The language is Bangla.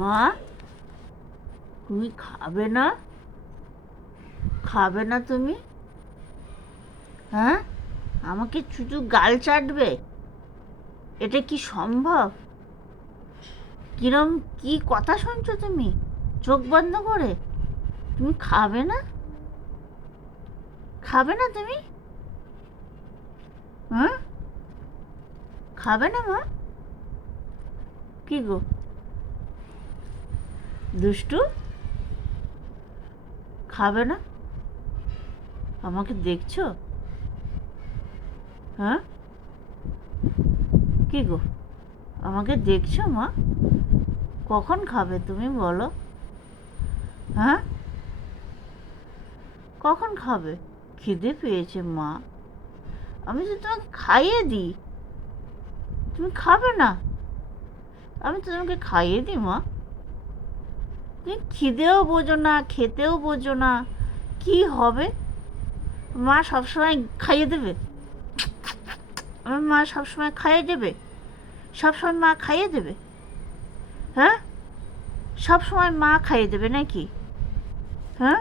মা, তুমি খাবে না? খাবে না তুমি? হ্যাঁ, আমাকে শুধু গাল চাটবে? এটা কি সম্ভব? কিরম কি কথা শুনছো তুমি চোখ বন্ধ করে? তুমি খাবে না? খাবে না তুমি? হ্যাঁ, খাবে না মা? কি গো দুষ্টু, খাবে না? আমাকে দেখছো? হ্যাঁ, কি গো আমাকে দেখছো মা? কখন খাবে তুমি বলো? হ্যাঁ, কখন খাবে? খিদে পেয়েছে মা, আমি তো তোমাকে খাইয়ে দিই, তুমি খাবে না? আমি তো তোমাকে খাইয়ে দিই মা, তুমি খিদেও বোঝো না, খেতেও বোঝো না, কি হবে? মা সবসময় খাইয়ে দেবে? আমার মা সবসময় খাইয়ে দেবে? সবসময় মা খাইয়ে দেবে? হ্যাঁ, সবসময় মা খাইয়ে দেবে নাকি? হ্যাঁ,